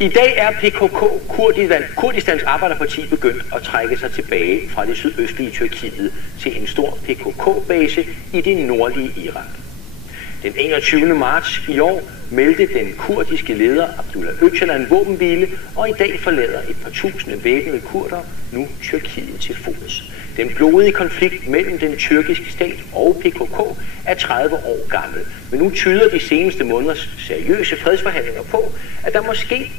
I dag er PKK, Kurdistans Arbejderparti, begyndt at trække sig tilbage fra det sydøstlige Tyrkiet til en stor PKK-base i det nordlige Irak. Den 21. marts i år meldte den kurdiske leder Abdullah Öcalan våbenhvile, og i dag forlader et par tusinde væbnede kurder nu Tyrkiet til fods. Den blodige konflikt mellem den tyrkiske stat og PKK er 30 år gammel, men nu tyder de seneste måneders seriøse fredsforhandlinger på, at der måske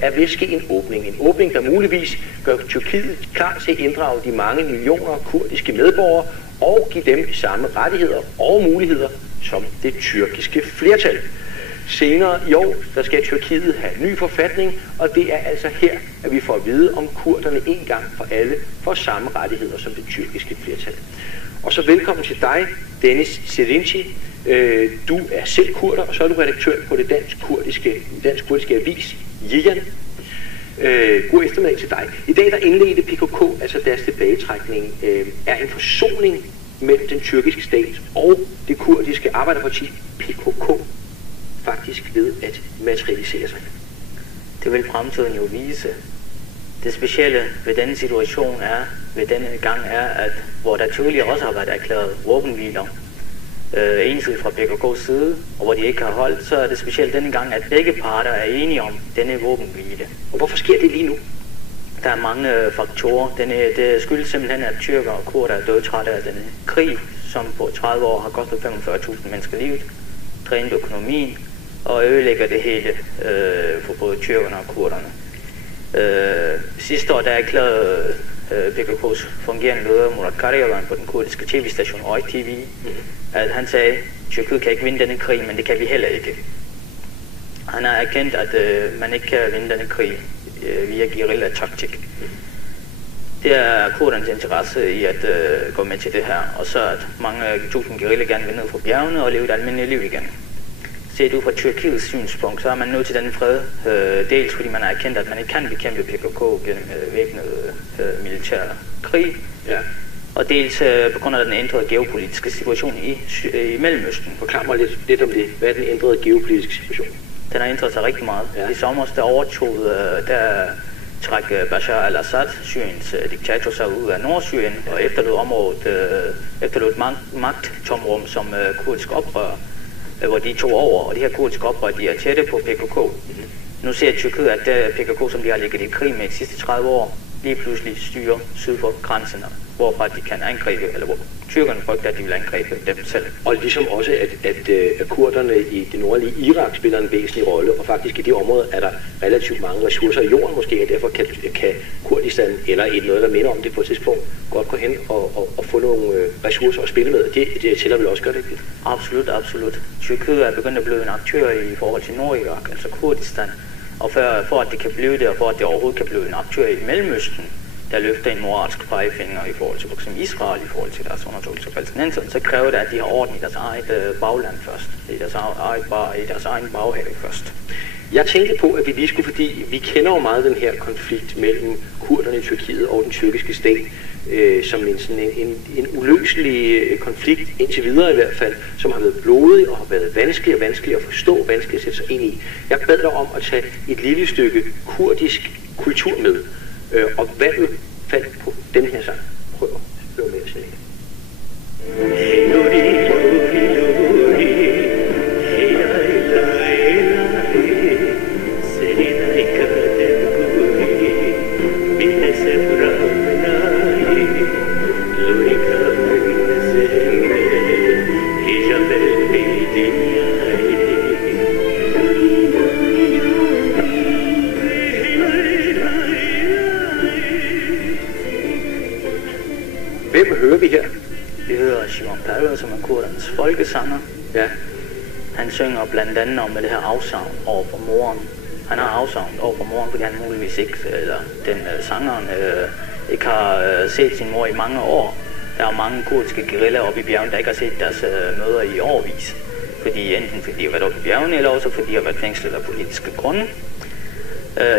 er ved at ske en åbning. En åbning, der muligvis gør Tyrkiet klar til at inddrage de mange millioner kurdiske medborgere og give dem samme rettigheder og muligheder som det tyrkiske flertal. Senere i år, der skal Tyrkiet have ny forfatning, og det er altså her, at vi får at vide, om kurderne en gang for alle får samme rettigheder som det tyrkiske flertal. Og så velkommen til dig, Deniz Serinci. Du er selv kurder, og så er du redaktør på det dansk-kurdiske avis Yigan. God eftermiddag til dig. I dag der indledte PKK, altså deres tilbagetrækning, er en forsoning mellem den tyrkiske stat og det kurdiske arbejderparti PKK faktisk ved at materialisere sig. Det vil fremtiden jo vise. Det specielle ved denne situation ved denne gang er, at hvor der tidligere også har været erklæret våbenhviler, ensidigt fra PKK's side, og hvor de ikke har holdt, så er det specielt denne gang, at begge parter er enige om denne våbenhvile. Og hvorfor sker det lige nu? Der er mange faktorer. Det skyldes simpelthen, at tyrker og kurder er dødtrætte af denne krig, som på 30 år har kostet 45.000 mennesker livet, drænet økonomien og ødelægger det hele for både tyrkerne og kurderne. Sidste år der erklærede PKK's fungerende leder Murat Karayalvan på den kurdiske tv-station Oy TV, at han sagde, at Tyrkiet kan ikke vinde denne krig, men det kan vi heller ikke. Han har erkendt, at man ikke kan vinde denne krig via guerilla-taktik. Det er kurdernes interesse i at gå med til det her, og så at mange tusind guerilla gerne vil ned fra bjergene og leve et almindeligt liv igen. Set ud fra Tyrkiets synspunkt, så er man nødt til den fred, dels fordi man har erkendt, at man ikke kan bekæmpe PKK gennem væbnet militær krig, ja. Og dels på grund af den ændrede geopolitiske situation i Mellemøsten. Forklar mig lidt om det. Hvad er den ændrede geopolitiske situation? Den har ændret sig rigtig meget. Ja. I sommer der overtog, der træk Bashar al-Assad, Syriens diktator, sig ud af Nordsyrien, og efterlod magttomrum som kurdisk oprør, hvor de tog over, og de her kurdiske oprør, de er tætte på PKK. Nu ser Tyrkiet, at PKK, som de har ligget i krig med de sidste 30 år, lige pludselig styrer syd for grænserne, hvorfra de kan angribe, eller hvor tyrkerne frygter, at de vil angribe dem selv. Og ligesom også, at kurderne i det nordlige Irak spiller en væsentlig rolle, og faktisk i de områder er der relativt mange ressourcer i jorden måske, og derfor kan Kurdistan, eller noget, der minder om det på et tidspunkt, godt gå hen og få nogle ressourcer at spille med. Det tæller vel også gøre det? Absolut, absolut. Tyrkiet er begyndt at blive en aktør i forhold til Nordirak, altså Kurdistan. Og for at det kan blive det, og for at det overhovedet kan blive en aktør i Mellemøsten, der løfter en moralsk pegefinger i forhold til f.eks. Israel, i forhold til deres undertrykkelse af palæstinenserne, så kræver det, at de har orden i deres eget bagland først, i deres egen baghave først. Jeg tænkte på, at vi lige skulle, fordi vi kender jo meget den her konflikt mellem kurderne i Tyrkiet og den tyrkiske stat, som en uløselig konflikt, indtil videre i hvert fald, som har været blodig og har været vanskelig at forstå, vanskelig at sætte sig ind i. Jeg bad dig om at tage et lille stykke kurdisk kultur med, og valget faldt på den her sang. Prøv at høre med at sige. Hvem hører vi her? Vi hører Shimon Peres, som er kurdernes folkesanger. Ja. Han synger blandt andet om det her afsavn over for moren. Han har afsavnet over for moren, fordi han muligvis ikke, eller den sangeren, ikke har set sin mor i mange år. Der er mange kurdiske guerillaer oppe i bjergene, der ikke har set deres mødre i årvis. Enten fordi de har været oppe i bjergene, eller også fordi de har været fængslet af politiske grunde.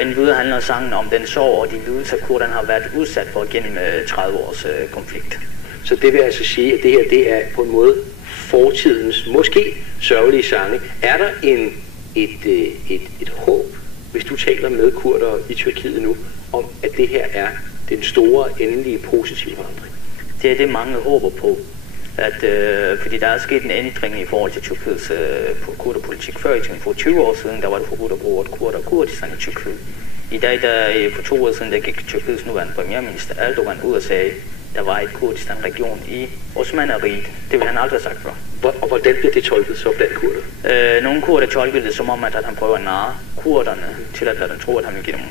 Endvidere handler sangen om den sorg og de lidelser, kurderne har været udsat for gennem 30 års konflikt. Så det vil altså sige, at det her det er på en måde fortidens, måske sørgelige sange. Er der et håb hvis du taler med kurdere i Tyrkiet nu, om at det her er den store, endelige, positive forandring? Det er det, mange håber på. Fordi der er sket en ændring i forhold til Tyrkiets kurderpolitik. Før i tiden, for 20 år siden, der var det forbudt at bruge ordet kurder og Kurdistan i Tyrkiet. I dag, for 2 år siden, der gik Tyrkiets nuværende premierminister Erdogan ud og sagde, der var et Kurdistan-region i Osmaneriget. Det ville han aldrig have sagt før. Og hvordan bliver det tolket så blandt kurder? Nogle kurder tolkede det som om, at han prøver at narre kurderne til at lade dem tro, at han vil give dem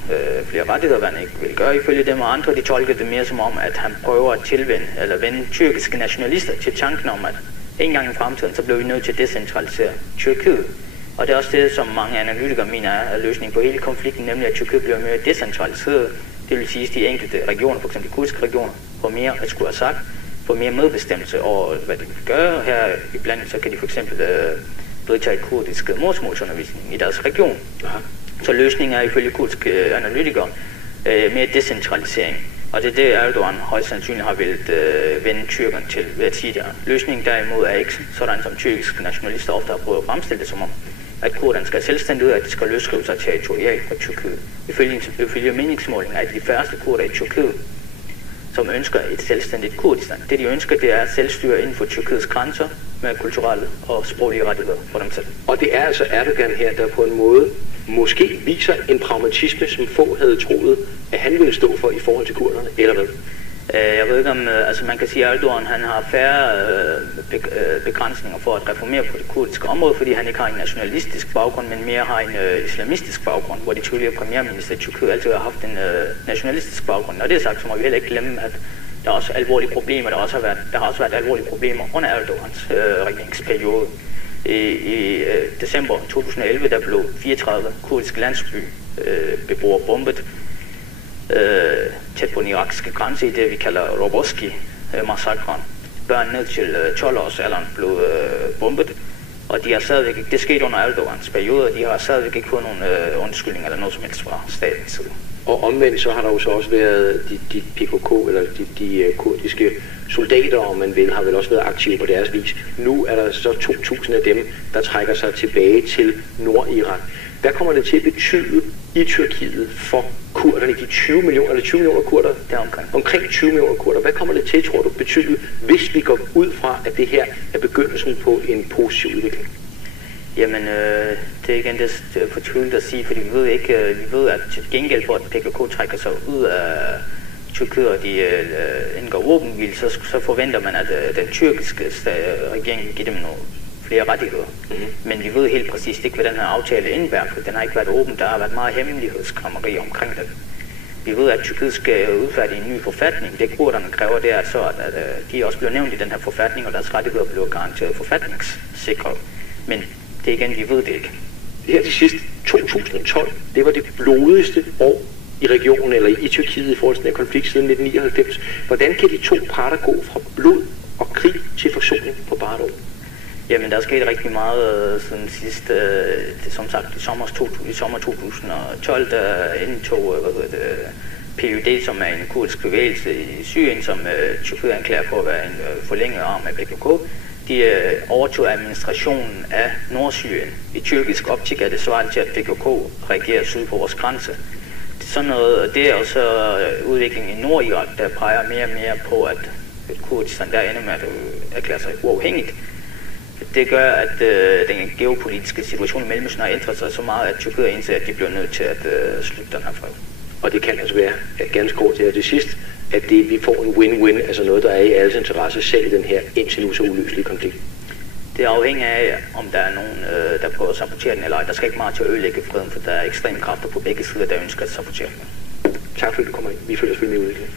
flere rettigheder, hvad han ikke vil gøre ifølge dem. Og andre de tolkede det mere som om, at han prøver at vende tyrkiske nationalister til tanken om, at en gang i fremtiden, så bliver vi nødt til at decentralisere Tyrkiet. Og det er også det, som mange analytikere mener er løsningen på hele konflikten, nemlig at Tyrkiet bliver mere decentraliseret. Det vil sige, at de enkelte regioner, f.eks. de kurdiske regioner, får mere at skulle have sagt, får mere medbestemmelse over, hvad de vil gøre. Her iblandt så kan de f.eks. vedtage kurdisk modersmålsundervisning i deres region. Aha. Så løsningen er ifølge kurdiske analytikere mere decentralisering. Og det er det, Erdogan højst sandsynligt har villet vende tyrkerne til ved at sige der. Løsningen derimod er ikke sådan, som tyrkiske nationalister ofte har prøvet at fremstille det som om, at kurderne skal selvstændigt ud, at de skal løsrive sig territorialt fra Tyrkiet. Ifølge meningsmålinger er de færreste kurder i Tyrkiet, som ønsker et selvstændigt Kurdistan. Det de ønsker, det er selvstyre inden for Tyrkiets grænser med kulturelle og sproglige rettigheder for dem selv. Og det er altså Erdogan her, der på en måde måske viser en pragmatisme, som få havde troet, at han ville stå for i forhold til kurderne, eller hvad? Jeg ved ikke om, man kan sige, at Erdogan han har færre begrænsninger for at reformere på det kurdiske område, fordi han ikke har en nationalistisk baggrund, men mere har en islamistisk baggrund, hvor de tidligere premierminister i Tyrkiet altid har haft en nationalistisk baggrund. Og det er sagt, så må vi heller ikke glemme, at der er også alvorlige problemer. Der har også været alvorlige problemer under Erdogans regeringsperiode. I december 2011, der blev 34 kurdiske landsbybeboere bombet tæt på den irakiske grænse i det, vi kalder Roboski-massakren. Børn ned til 12-årsalderen blev bombet, og de har stadigvæk ikke, det skete under Erdogans periode, og de har stadigvæk ikke fået nogen undskyldning eller noget som helst fra statens side. Og omvendt så har der jo så også været de PKK, eller de kurdiske soldater, om man vil, har vel også været aktive på deres vis. Nu er der så 2.000 af dem, der trækker sig tilbage til Nordirak. Hvad kommer det til at betyde i Tyrkiet for kurderne, de 20 millioner kurder? Det er omkring 20 millioner kurder. Hvad kommer det til, tror du, betyde, hvis vi går ud fra, at det her er begyndelsen på en positiv udvikling? Jamen, det er igen det for tvivlt at sige, fordi vi ved, at til gengæld for, at PKK trækker sig ud af Tyrkiet, og de indgår våbenhvile, så forventer man, at den tyrkiske regering giver dem nogle flere rettigheder. Mm-hmm. Men vi ved helt præcist ikke, hvad den her aftale indebærer, for den har ikke været åben. Der har været meget hemmelighedskrammeri omkring det. Vi ved, at Tyrkiet skal udfærdige en ny forfatning. Det kurderne kræver, det er så, at de også bliver nævnt i den her forfatning, og deres rettigheder bliver garanteret forfatningssikret. Men det igen, vi ved det ikke. Her til sidst, 2012, det var det blodigste år i regionen, eller i Tyrkiet i forhold til den her konflikt siden 1999. Hvordan kan de to parter gå fra blod og krig til forsoning på bare et år? Jamen, der er sket rigtig meget siden sidst. Som sagt, i sommer 2012, der indtog PYD, som er en kurdisk bevægelse i Syrien, som Tyrkiet anklager for at være en forlænget arm af PKK. De overtog administrationen af Nordsyrien. I tyrkisk optik er det svarende til, at PKK reagerer syd på vores grænse. Sådan noget, det er også udviklingen i Nordirak, der peger mere og mere på, at Kurdistan der ender med at erklære sig uafhængigt. Det gør, at den geopolitiske situation i Mellemøsten har ændret sig så meget, at Tyrkiet indser, at de bliver nødt til at slutte den her fred. Og det kan altså være ganske kort her til sidst, at vi får en win-win, altså noget, der er i alles interesse selv i den her indtil nu så uløselige konflikt. Det afhænger af, om der er nogen, der prøver at sabotere den eller ej. Der skal ikke meget til at ødelægge freden, for der er ekstreme kræfter på begge sider, der ønsker at sabotere den. Tak fordi du kommer ind. Vi følger selvfølgelig med udviklingen.